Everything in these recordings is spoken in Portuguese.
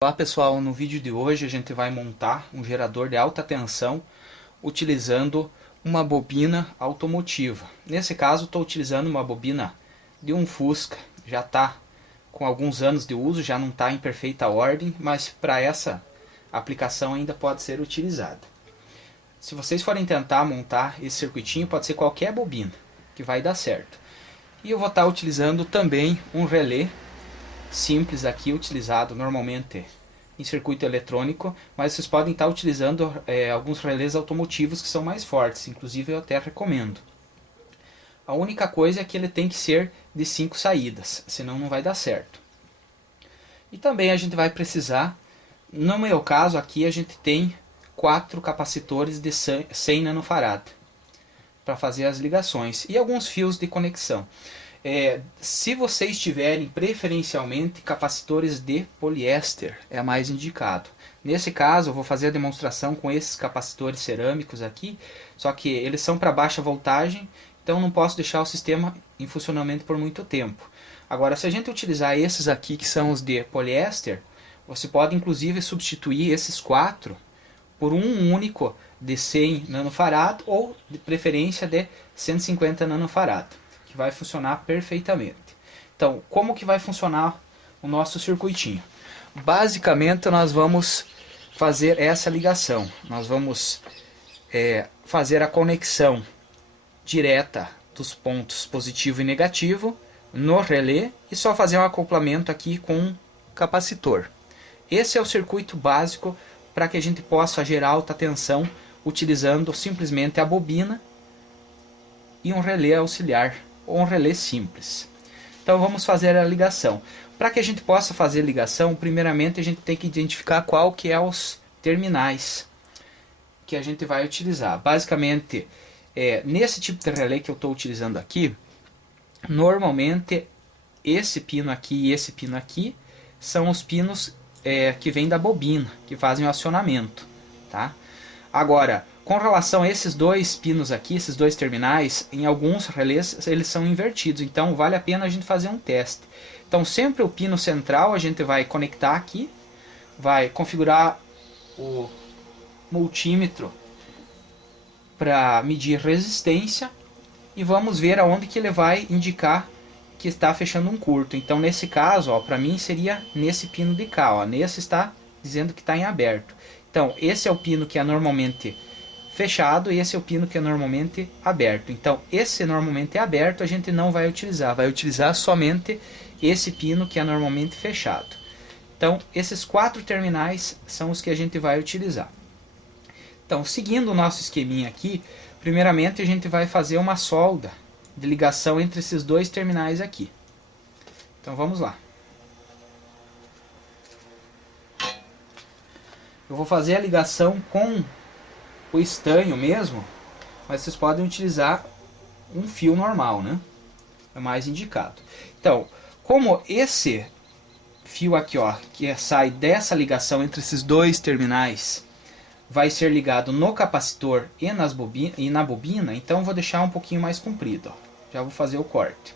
Olá pessoal, no vídeo de hoje a gente vai montar um gerador de alta tensão utilizando uma bobina automotiva. Nesse caso estou utilizando uma bobina de um Fusca, já está com alguns anos de uso, já não está em perfeita ordem, mas para essa aplicação ainda pode ser utilizada. Se vocês forem tentar montar esse circuitinho, pode ser qualquer bobina que vai dar certo. E eu vou estar utilizando também um relé simples aqui, utilizado normalmente em circuito eletrônico, mas vocês podem estar utilizando alguns relés automotivos que são mais fortes, inclusive eu até recomendo. A única coisa é que ele tem que ser de 5 saídas, senão não vai dar certo. E também a gente vai precisar, no meu caso aqui a gente tem 4 capacitores de 100 nanofarad para fazer as ligações e alguns fios de conexão. Se vocês tiverem preferencialmente capacitores de poliéster, é mais indicado. Nesse caso eu vou fazer a demonstração com esses capacitores cerâmicos aqui, só que eles são para baixa voltagem, então não posso deixar o sistema em funcionamento por muito tempo. Agora, se a gente utilizar esses aqui que são os de poliéster, você pode inclusive substituir esses 4 por um único de 100 nanofarad ou de preferência de 150 nanofarad, que vai funcionar perfeitamente. Então, como que vai funcionar o nosso circuitinho? Basicamente, nós vamos fazer essa ligação. Nós vamos fazer a conexão direta dos pontos positivo e negativo no relé e só fazer um acoplamento aqui com um capacitor. Esse é o circuito básico para que a gente possa gerar alta tensão utilizando simplesmente a bobina e um relé auxiliar ou um relé simples. Então vamos fazer a ligação. Para que a gente possa fazer a ligação, primeiramente a gente tem que identificar qual que é os terminais que a gente vai utilizar. Basicamente, nesse tipo de relé que eu estou utilizando aqui, normalmente esse pino aqui e esse pino aqui são os pinos que vêm da bobina, que fazem o acionamento. Tá? Agora, com relação a esses dois pinos aqui, esses dois terminais, em alguns relés eles são invertidos, então vale a pena a gente fazer um teste. Então sempre o pino central a gente vai conectar aqui, vai configurar o multímetro para medir resistência e vamos ver aonde que ele vai indicar que está fechando um curto. Então nesse caso, para mim seria nesse pino de cá, ó, nesse está dizendo que está em aberto. Então esse é o pino que é normalmente fechado e esse é o pino que é normalmente aberto. Então esse normalmente é aberto a gente não vai utilizar somente esse pino que é normalmente fechado. Então esses 4 terminais são os que a gente vai utilizar. Então, seguindo o nosso esqueminha aqui, primeiramente a gente vai fazer uma solda de ligação entre esses dois terminais aqui. Então vamos lá. Eu vou fazer a ligação com o estanho mesmo, mas vocês podem utilizar um fio normal, né? É mais indicado. Então, como esse fio aqui, ó, que sai dessa ligação entre esses dois terminais, vai ser ligado no capacitor e na bobina, então eu vou deixar um pouquinho mais comprido, ó. Já vou fazer o corte.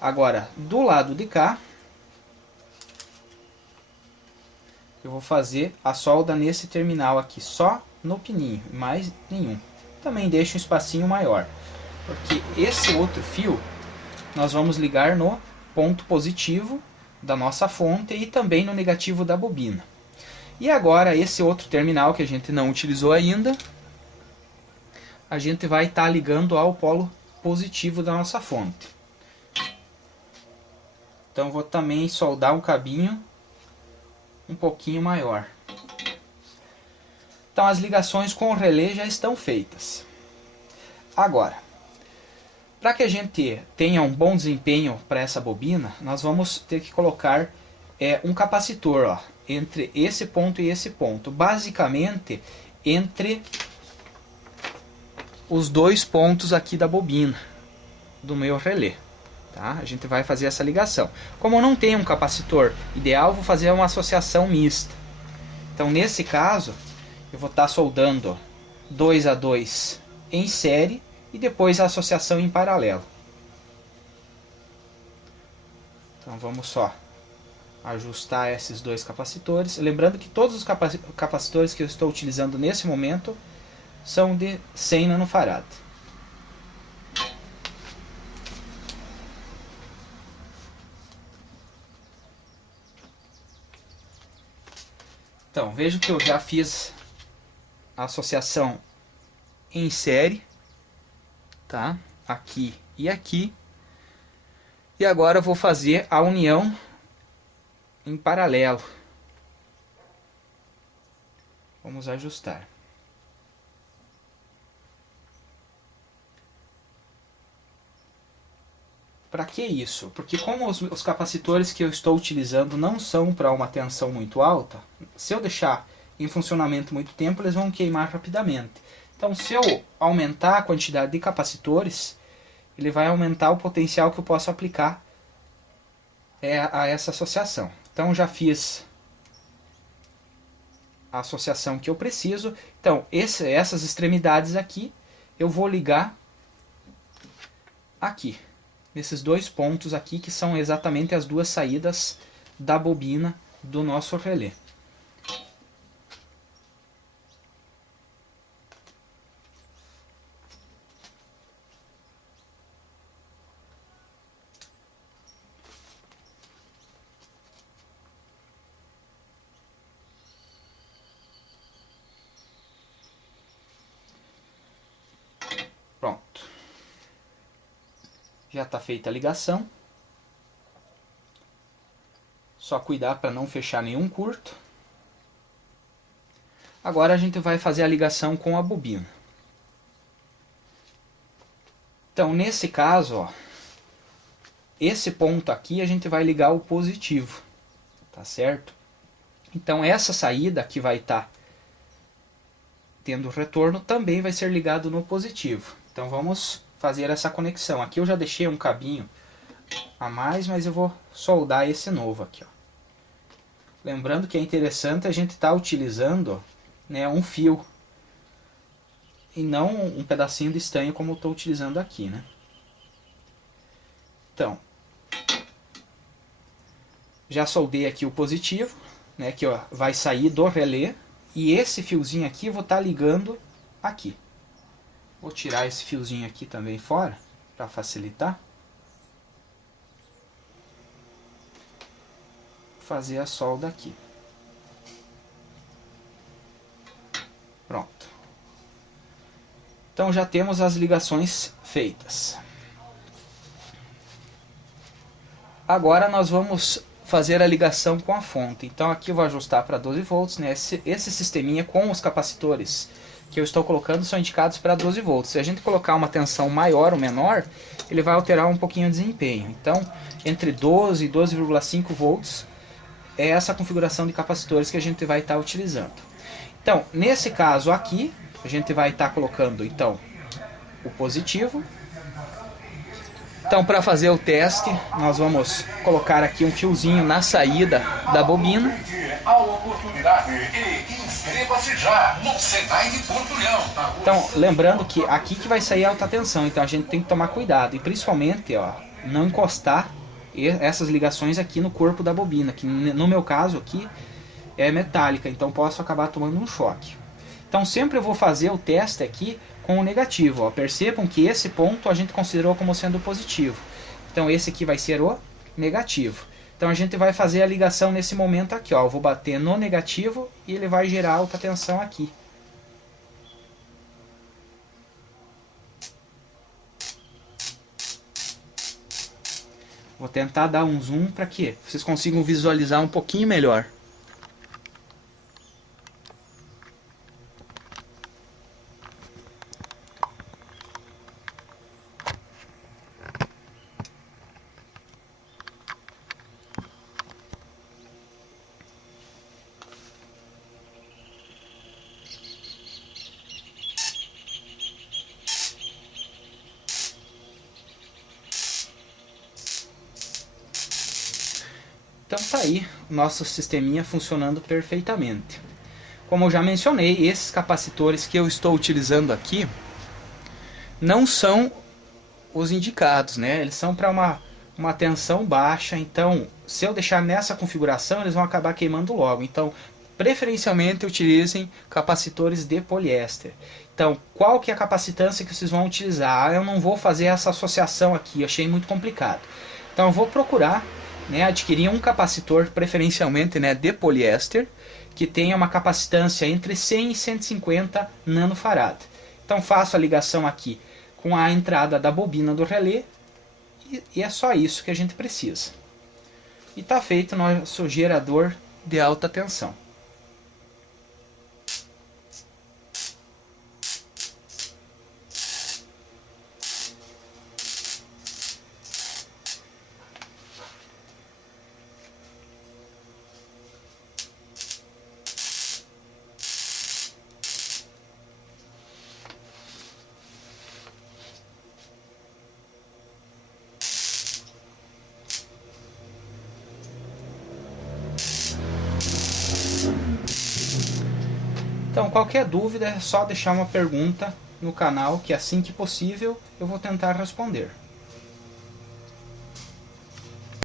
Agora, do lado de cá, eu vou fazer a solda nesse terminal aqui, só no pininho, mais nenhum. Também deixo um espacinho maior, porque esse outro fio nós vamos ligar no ponto positivo da nossa fonte e também no negativo da bobina. E agora esse outro terminal que a gente não utilizou ainda, a gente vai estar ligando ao polo positivo da nossa fonte. Então vou também soldar um cabinho um pouquinho maior. Então as ligações com o relé já estão feitas. Agora, para que a gente tenha um bom desempenho para essa bobina, nós vamos ter que colocar um capacitor, ó, entre esse ponto e esse ponto. Basicamente, entre os dois pontos aqui da bobina do meu relé. Tá? A gente vai fazer essa ligação. Como eu não tenho um capacitor ideal, vou fazer uma associação mista. Então nesse caso, eu vou estar soldando 2 a 2 em série e depois a associação em paralelo. Então vamos só ajustar esses dois capacitores. Lembrando que todos os capacitores que eu estou utilizando nesse momento são de 100 nanofarad. Então, vejo que eu já fiz a associação em série, tá? Aqui e aqui. E agora eu vou fazer a união em paralelo. Vamos ajustar. Para que isso? Porque como os capacitores que eu estou utilizando não são para uma tensão muito alta, se eu deixar em funcionamento muito tempo, eles vão queimar rapidamente. Então, se eu aumentar a quantidade de capacitores, ele vai aumentar o potencial que eu posso aplicar a essa associação. Então, já fiz a associação que eu preciso. Então, essas extremidades aqui, eu vou ligar aqui. Nesses dois pontos aqui, que são exatamente as duas saídas da bobina do nosso relé. Pronto. Já está feita a ligação. Só cuidar para não fechar nenhum curto. Agora a gente vai fazer a ligação com a bobina. Então, nesse caso, ó, esse ponto aqui a gente vai ligar o positivo, tá certo? Então, essa saída que vai estar tendo retorno também vai ser ligado no positivo. Então, vamos fazer essa conexão. Aqui eu já deixei um cabinho a mais, mas eu vou soldar esse novo aqui, ó. Lembrando que é interessante a gente estar utilizando, né, um fio e não um pedacinho de estanho como eu estou utilizando aqui, né? Então, já soldei aqui o positivo, né, que ó, vai sair do relé, e esse fiozinho aqui eu vou estar ligando aqui. Vou tirar esse fiozinho aqui também fora, para facilitar. Fazer a solda aqui. Pronto. Então já temos as ligações feitas. Agora nós vamos fazer a ligação com a fonte. Então aqui eu vou ajustar para 12 volts, né? Esse sisteminha com os capacitores que eu estou colocando são indicados para 12 volts. Se a gente colocar uma tensão maior ou menor, ele vai alterar um pouquinho o desempenho. Então, entre 12 e 12,5 volts é essa configuração de capacitores que a gente vai estar utilizando. Então, nesse caso aqui, a gente vai estar colocando então o positivo. Então, para fazer o teste, nós vamos colocar aqui um fiozinho na saída da bobina. Então, lembrando que aqui que vai sair a alta tensão, então a gente tem que tomar cuidado. E principalmente, ó, não encostar essas ligações aqui no corpo da bobina, que no meu caso aqui é metálica, então posso acabar tomando um choque. Então sempre eu vou fazer o teste aqui com o negativo, ó. Percebam que esse ponto a gente considerou como sendo positivo, então esse aqui vai ser o negativo. Então a gente vai fazer a ligação nesse momento aqui, ó. Eu vou bater no negativo e ele vai gerar alta tensão aqui. Vou tentar dar um zoom para que vocês consigam visualizar um pouquinho melhor. Então tá aí o nosso sisteminha funcionando perfeitamente. Como eu já mencionei, esses capacitores que eu estou utilizando aqui não são os indicados, né? Eles são para uma tensão baixa, então se eu deixar nessa configuração eles vão acabar queimando logo. Então preferencialmente utilizem capacitores de poliéster. Então qual que é a capacitância que vocês vão utilizar? Eu não vou fazer essa associação aqui, achei muito complicado. Então eu vou procurar, né, adquirir um capacitor preferencialmente, né, de poliéster que tenha uma capacitância entre 100 e 150 nanofarad. Então faço a ligação aqui com a entrada da bobina do relé e é só isso que a gente precisa. E está feito nosso gerador de alta tensão. Então, qualquer dúvida é só deixar uma pergunta no canal, que assim que possível eu vou tentar responder.